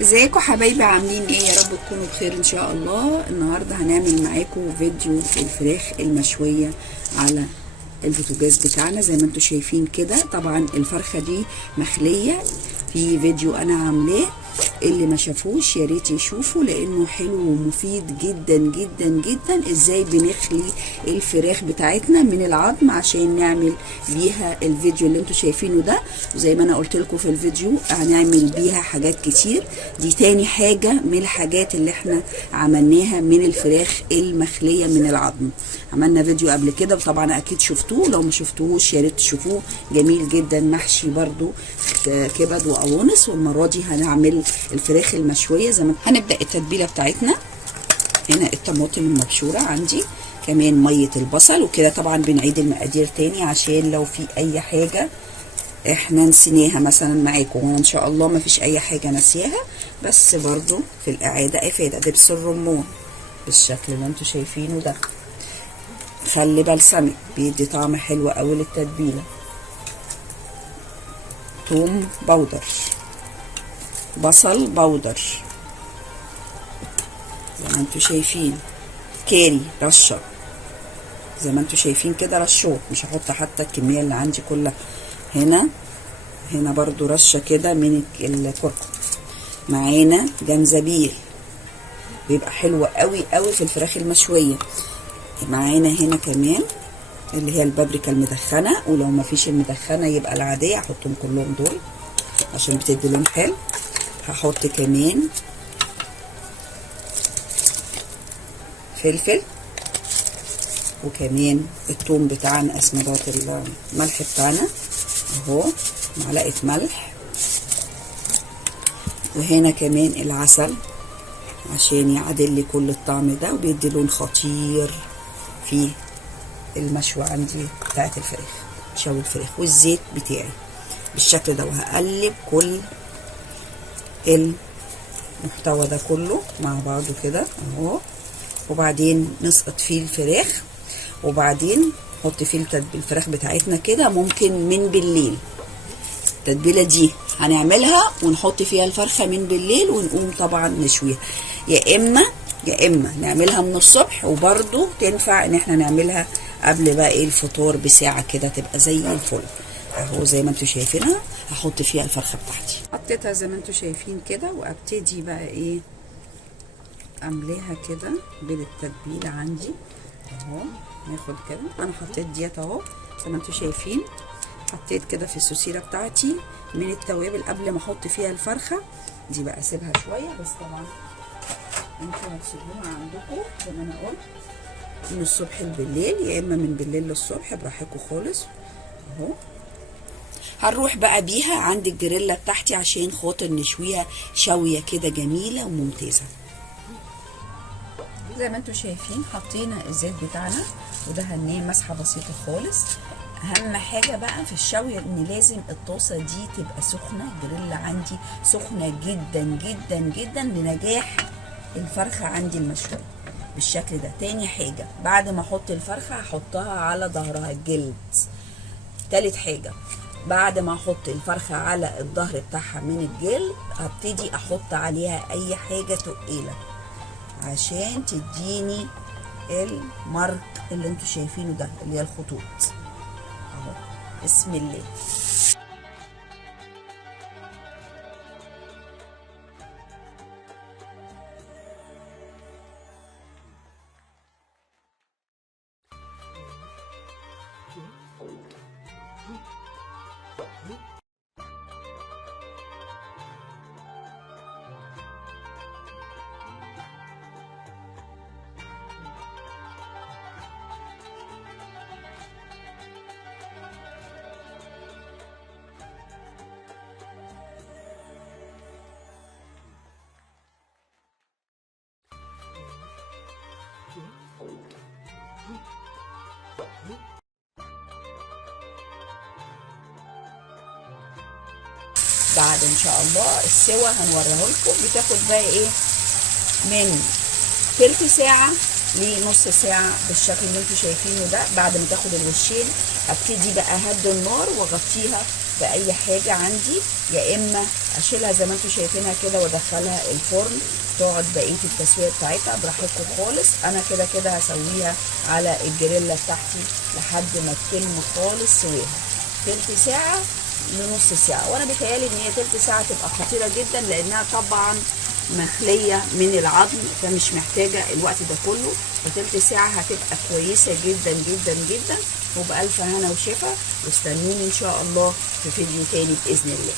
ازيكم حبايبي؟ عاملين ايه؟ يا رب تكونوا بخير ان شاء الله. النهارده هنعمل معاكم فيديو الفراخ المشويه على البوتاجاز بتاعنا زي ما انتم شايفين كده. طبعا الفرخه دي مخليه، في فيديو انا عاملاه، اللي ما شافوش يا ريت يشوفوا لانه حلو ومفيد جدا جدا جدا. ازاي بنخلي الفراخ بتاعتنا من العظم عشان نعمل بيها الفيديو اللي انتوا شايفينه ده. وزي ما انا قلت لكم في الفيديو هنعمل بيها حاجات كتير. دي تاني حاجة من الحاجات اللي احنا عملناها من الفراخ المخلية من العظم. عملنا فيديو قبل كده وطبعا اكيد شفتوه، لو ما شفتوهوش يا ريت تشوفوه، جميل جدا، محشي برضو كبد وقوانص. والمرة دي هنعمل الفراخ المشوية. زي ما هنبدأ التتبيلة بتاعتنا. هنا الطماطم المبشورة عندي، كمان مية البصل وكده. طبعا بنعيد المقادير تاني عشان لو في اي حاجة احنا نسيناها مثلا معاكم، وانا ان شاء الله ما فيش اي حاجة نسيها، بس برضو في الاعادة افادة. دبس الرمان بالشكل اللي انتوا شايفينه ده. خل بلسمك بيدي طعم حلو قوي للتتبيلة. توم بودر، بصل بودر زي ما انتوا شايفين، كاري رشه زي ما انتوا شايفين كده، رشوت، مش هحط حتى الكميه اللي عندي كلها. هنا برضو رشه كده من الكركم. معانا جنزبيل بيبقى حلو قوي قوي في الفراخ المشويه. معانا هنا كمان اللي هي البابريكا المدخنه، ولو ما فيش المدخنه يبقى العاديه، هحطهم كلهم دول عشان بتدي لون حلو. هحط كمان فلفل، وكمان الثوم بتاعنا، اسمرات الملح بتاعنا اهو، معلقه ملح. وهنا كمان العسل عشان يعادل لي كل الطعم ده وبيدي لون خطير في المشوى عندي بتاعت الفراخ، شوي الفراخ. والزيت بتاعي بالشكل ده. وهقلب كل المحتوى ده كله مع بعضه كده اهو، وبعدين نسقط فيه الفراخ، وبعدين نحط فيه الفراخ بتاعتنا كده. ممكن من بالليل التتبيله دي هنعملها ونحط فيها الفرخه من بالليل ونقوم طبعا نشويها، يا اما نعملها من الصبح، وبرده تنفع ان احنا نعملها قبل بقى ايه الفطار بساعه كده، تبقى زي الفل اهو. زي ما انتوا شايفينها هحط فيها الفرخه بتاعتي. حطيتها زي ما انتوا شايفين كده، وابتدي بقى ايه املاها كده بالتتبيله عندي اهو. ناخد كده، انا حطيت ديت اهو زي ما انتوا شايفين. حطيت كده في السوسيره بتاعتي من التوابل قبل ما احط فيها الفرخه دي. بقى اسيبها شويه بس، طبعا انتوا هتسيبوها عندكم زي ما انا قلت من الصبح بالليل، يا اما من بالليل للصبح، براحتكم خالص اهو. هنروح بقى بيها عند الجريلا بتاعتي عشان خاطر نشويها شويه كده جميله وممتازه. زي ما انتوا شايفين حطينا الزيت بتاعنا ودهناه مسحه بسيطه خالص. اهم حاجه بقى في الشويه ان لازم الطاسه دي تبقى سخنه، الجريلا عندي سخنه جدا جدا جدا لنجاح الفرخه عندي المشويه بالشكل ده. تاني حاجه بعد ما احط الفرخه هحطها على ظهرها الجلد. تالت حاجه بعد ما احط الفرخه على الظهر بتاعها من الجلد هبتدي احط عليها اي حاجه تقيله عشان تديني المرق اللي انتوا شايفينه ده، اللي هي الخطوط اهو. بسم الله. بعد ان شاء الله السوا هنوريه لكم. بتاخد بقى ايه من تلت ساعه لنص ساعه بالشكل اللي انتوا شايفينه ده. بعد ما تاخد الوشين هبتدي بقى اهدي النار واغطيها في اي حاجه عندي، يا اما اشيلها زي ما انتم شايفينها كده وادخلها الفرن تقعد بقيه التسويه بتاعتها براحتكم خالص. انا كده كده هسويها على الجريلا بتاعتي لحد ما تتم خالص سواها، تلت ساعه لنص ساعه. وانا بيتهيالي ان هي تلت ساعه تبقى خطيره جدا، لانها طبعا مخليه من العظم، فمش محتاجه الوقت ده كله. فتلت ساعه هتبقى كويسه جدا جدا جدا. وبألف هنا وشفا، واستنوني ان شاء الله في فيديو تاني باذن الله.